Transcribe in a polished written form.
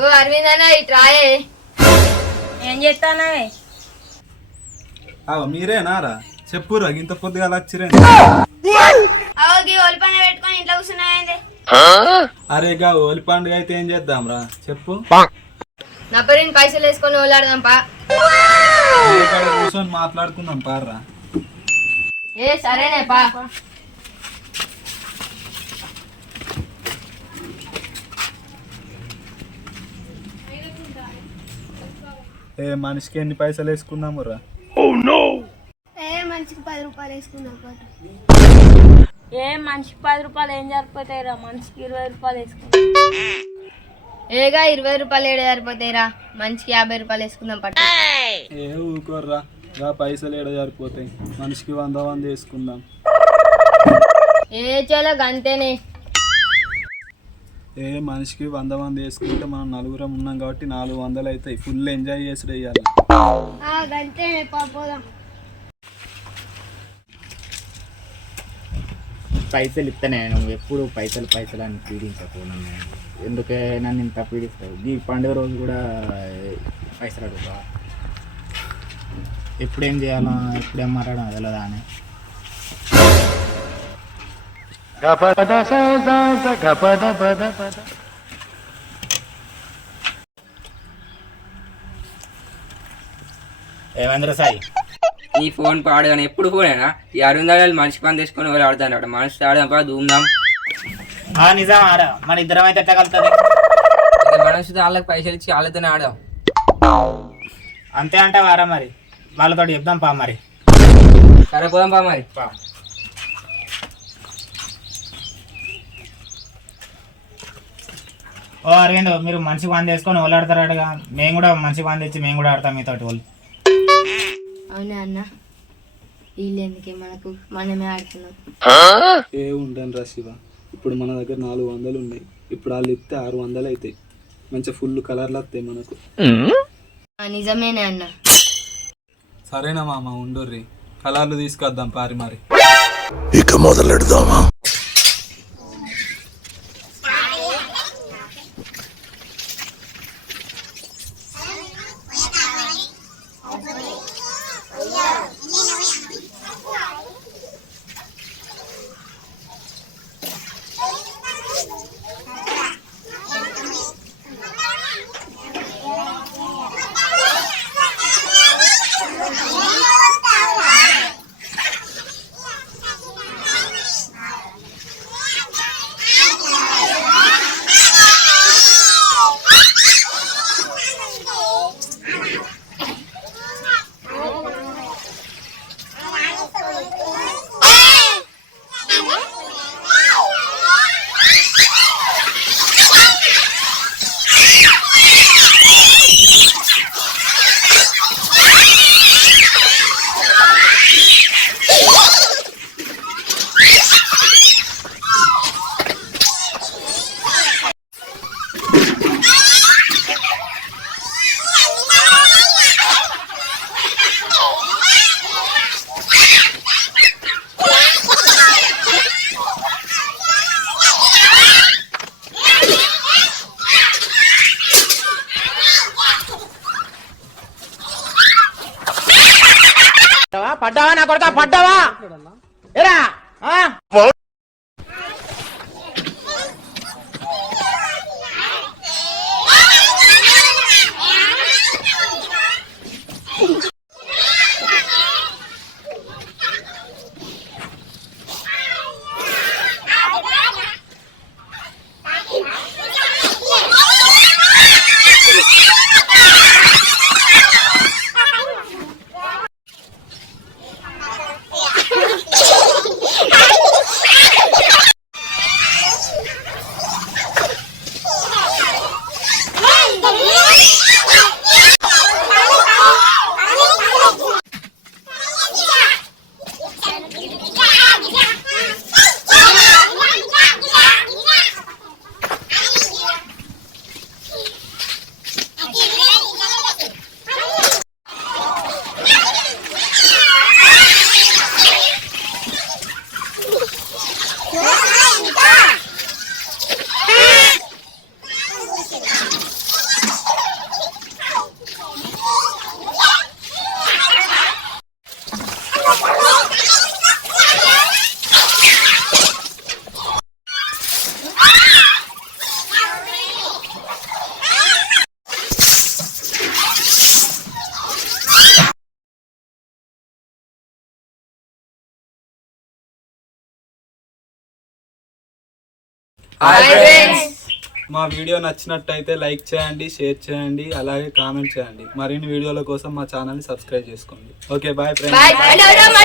ఓ అరవింద్ అన్న ఇటు రాయే. ఏం చేస్తానవే? మీరేనారా చెప్పురా ఇంత పొద్దుగా వచ్చిరే. అవకి ఒలి పని పెట్టుకొని ఇంట్లో కూర్చున్నాయండి. అరేగా ఓలి పండుగ అయితే ఏం చేద్దాం రా చెప్పు. నా పరిని పైసలు వేసుకొని ఓలాడదాం పా. ఇక్కడ కూర్చొని మాట్లాడుకుందాం పార్రా. ఏ సరేనే పా. మనిషికి ఎన్ని పైసలు వేసుకుందాము రా? మనిషికి 10 రూపాయలు వేసుకుందాం పాటు. మనిషికి 10 రూపాయలు ఏం సరిపోతాయిరా? మనిషికి 20 రూపాయలు వేసుకుందాం. ఏగా 20 రూపాయలు ఏడు సరిపోతాయిరా. మనిషికి 50 రూపాయలు వేసుకుందాం పట్టు. ఊరుకోర్రా పైసలు ఏడ సరిపోతాయి. మనిషికి 100 వేసుకుందాం. చలో గంతేనే. మనిషికి 100 వేసుకుంటే మనం నలుగురం ఉన్నాం కాబట్టి 400 అవుతాయి. ఫుల్ ఎంజాయ్ చేసి వేయాలి. గంతేనే పోదాం. పైసలు ఇస్తేనే నువ్వు ఎప్పుడు పైసలు పైసలు అని పీడించకు. నన్ను ఎందుకే నన్ను ఇంత పీడిస్తావు? ఈ పండుగ రోజు కూడా పైసలు అడుగుతా. ఎప్పుడేం చేయాలో ఎప్పుడేం మాట్లాడడం తెలియదా అని. ఏమంద్ర సాయి ఈ ఫోన్ పాడగానే ఎప్పుడు ఫోనేనా? ఈ అరుందాలు మనిషి పని తీసుకొని వాళ్ళు ఆడుతాడు. మనిషి ఆడదాం ధూమ్దాం. నిజం ఆరా మన ఇద్దరం అయితే ఎట్లా కలుగుతుంది? మనిషి వాళ్ళకి పైసలు ఇచ్చి వాళ్ళతోనే ఆడదాం. అంతే అంటే వారా మరి వాళ్ళతో చెప్దాం పా మరి. సరే పోదాం పా మరి. ఓ అరవింద్ మీరు మనిషికి 100 వేసుకొని వాళ్ళు ఆడతారటగా. మేము కూడా మనిషికి 100 ఇచ్చి మేము కూడా ఆడతాం మీతోటి వాళ్ళు. అవునా అన్న? వీళ్ళు ఎందుకే మనకు, మనమే ఆడుతున్నాం. ఉండను రా శివ. ఇప్పుడు మన దగ్గర 400 ఉన్నాయి. ఇప్పుడు వాళ్ళు ఇస్తే 600 అవుతాయి. మంచిగా ఫుల్ కలర్లు వస్తాయి మనకు. నిజమేనే అన్న. సరేనా మామ ఉండుర్రి కలర్లు తీసుకొద్దాం పారి మరి. ఇక మొదలెడదామా? పడ్డావా నా కొడుక పడ్డావా? ఎరా మా వీడియో నచ్చినట్టయితే లైక్ చేయండి, షేర్ చేయండి, అలాగే కామెంట్ చేయండి. మరిన్ని వీడియోల కోసం మా ఛానల్ని సబ్స్క్రైబ్ చేసుకోండి. Okay, bye friends.